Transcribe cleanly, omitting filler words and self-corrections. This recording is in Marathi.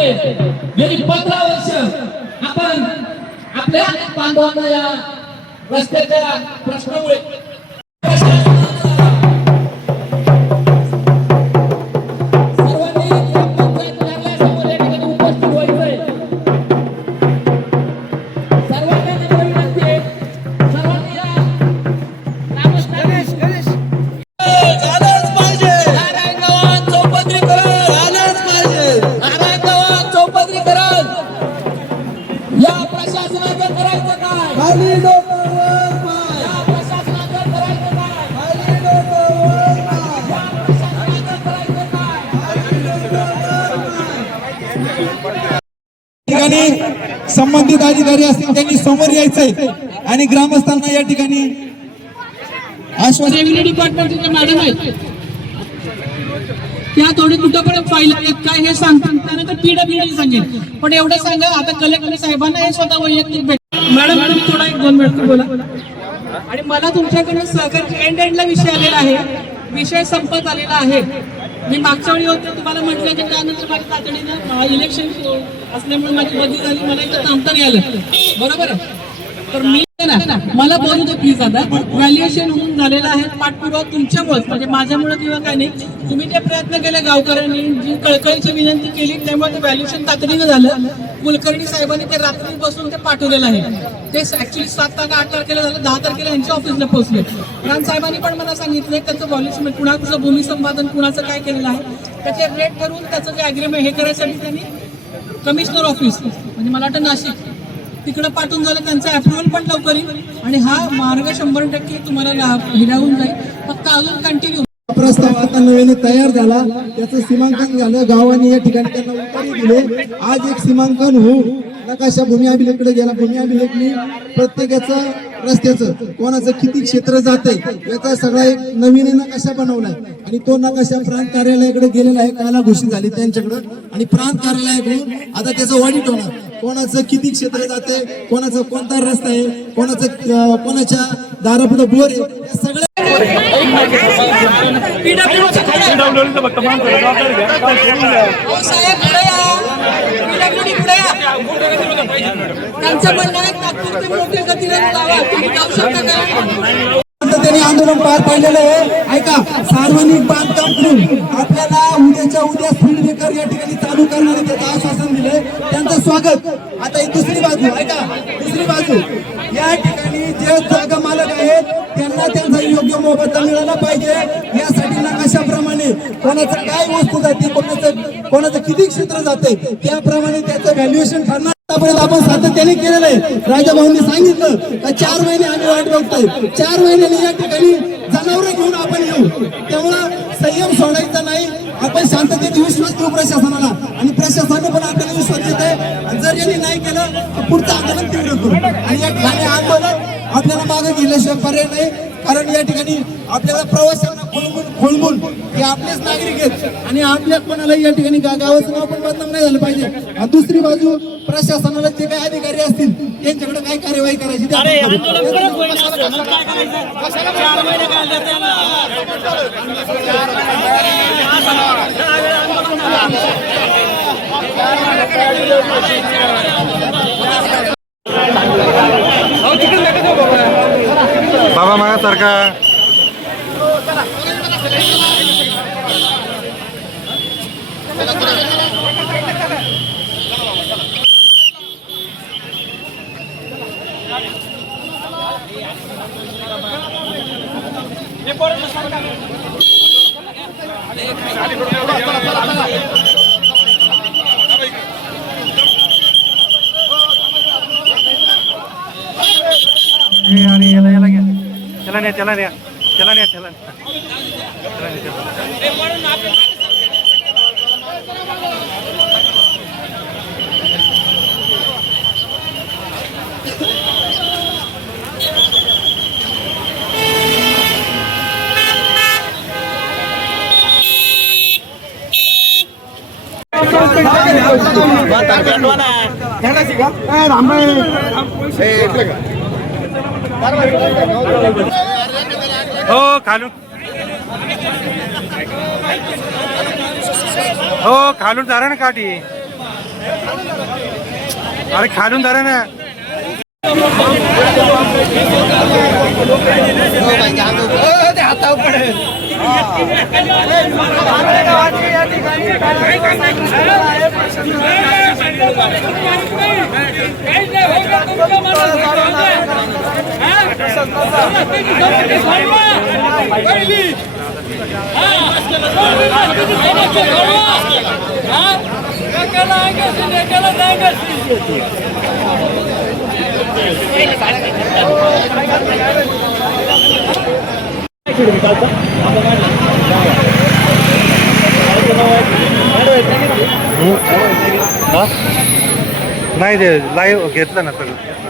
गेली 15 वर्ष आपण आपल्या बांधवांना या रस्त्याच्या प्रश्नामुळे संबंधित अधिकारी असतील त्यांनी समोर यायचंय आणि ग्रामस्थांना या ठिकाणी रेव्हेन्यू डिपार्टमेंटचे मॅडम आहेत त्या थोडी कुठपर्यंत फाईल आहेत काय हे सांगतात त्यानंतर पीडब्ल्यूडी सांगेल पण एवढं सांगा आता कलेक्टर साहेबांना हे स्वतः वैयक्तिक भेट मॅडम तुम्ही थोडा 1-2 मिनिट बोला आणि मला तुमच्याकडून सहकार एंडला विषय आलेला आहे विषय संपत आलेला आहे मी मागच्या वेळी होते तुम्हाला म्हटलं की त्यानंतर माझ्या तातडीनं इलेक्शन असल्यामुळे माझी बदली झाली मला इथं थांबता नाही आलं बरोबर तर मी ना मला बोलू दे प्लीज आता व्हॅल्युएशन होऊन झालेलं आहे पाठपुरावा तुमच्यामुळेच म्हणजे माझ्यामुळे किंवा काय नाही तुम्ही जे प्रयत्न केले गावकऱ्यांनी जी कळकळीची विनंती केली त्यामुळे ते व्हॅल्युएशन तातडीनं झालं कुलकर्णी साहेबांनी ते रात्री बसून ते पाठवलेलं आहे ते ऍक्च्युली 7 तारखेला 8 तारखेला झालं 10 तारखेला यांच्या ऑफिसला पोहोचले राम साहेबांनी पण मला सांगितलं त्याचं व्हॅल्युएशन कुणाचं भूमी संपादन कुणाचं काय केलेलं आहे त्याचे रेट ठरवून त्याचं जे अग्रीमेंट हे करायसाठी त्यांनी कमिशनर ऑफिस म्हणजे मला वाटतं नाशिक तिकडे पाठवून झालं त्यांचं अप्रुव्हल पण लवकर येईल आणि हा मार्ग 100% तुम्हाला हिरावून जाईल फक्त अजून कंटिन्यू प्रस्ताव आता नव्याने तयार झाला त्याचं सीमांकन झालं गावाने या ठिकाणी त्यांना उत्तरे दिले आज एक सीमांकन होऊ नकाशा भूमी अभिलेखकडे गेला भूमी अभिलेखनी प्रत्येकाचं रस्त्याचं कोणाचं किती क्षेत्र जाते याचा सगळा एक नवीन नकाशा बनवलाय आणि तो नकाशा प्रांत कार्यालयाकडे गेलेला आहे काला घोषित झाली त्यांच्याकडे आणि प्रांत कार्यालयाकडून आता त्याचं ऑडिट होणार कोणाचं किती क्षेत्र जाते कोणाचा कोणता रस्ता आहे कोणाचं कोणाच्या दारापुढे बोर आहे सगळं त्यांचं म्हणणं आहे तात्पुरते मोठ्या गतीने लावा तुम्ही जाऊ शकता का त्यांनी आंदोलन पार पाडलेलं आहे ऐका सार्वजनिक बांधकाम करून आपल्याला उद्याच्या उद्या स्पीड ब्रेकर या ठिकाणी चालू करणारे त्याचं आश्वासन दिलंय त्यांचं स्वागत आता ही दुसरी बाजू ऐका दुसरी बाजू या ठिकाणी जे जागा मालक आहेत त्यांना त्यांचा योग्य मोबदला मिळाला पाहिजे यासाठी नकाशाप्रमाणे कोणाचं काय वस्तू जाते कोणाचं किती क्षेत्र जाते त्याप्रमाणे त्याचं व्हॅल्युएशन ठरणार आपण सातत्याने केलेलं आहे राजाभाऊंनी सांगितलं का 4 महिने आम्ही वाट बघतोय 4 महिन्यांनी या ठिकाणी जनावरं घेऊन आपण येऊ त्यामुळं संयम सोडायचा नाही आपण शांततेत विश्वास देऊ प्रशासनाला आणि प्रशासनाने पण आपल्याला विश्वास देत आहे जर यांनी नाही केलं तर पुढचं आंदोलन तीव्र करू आणि या ठिकाणी आंदोलन आपल्याला मागे गेल्याशिवाय पर्याय नाही कारण या ठिकाणी आपल्याला प्रवाशांना खोळंबून हे आपलेच नागरिक आहेत आणि आपल्या कोणाला या ठिकाणी गावाचं नाव पण बदनाम नाही झालं पाहिजे दुसरी बाजू प्रशासनाला जे काही अधिकारी असतील त्यांच्याकडे काय कार्यवाही करायची बाबा माझ्यासारखा हो खालून हो खालून जा ना काठी अरे खालून धरा ना. नाही ते लाईव्ह घेतलं ना सगळं.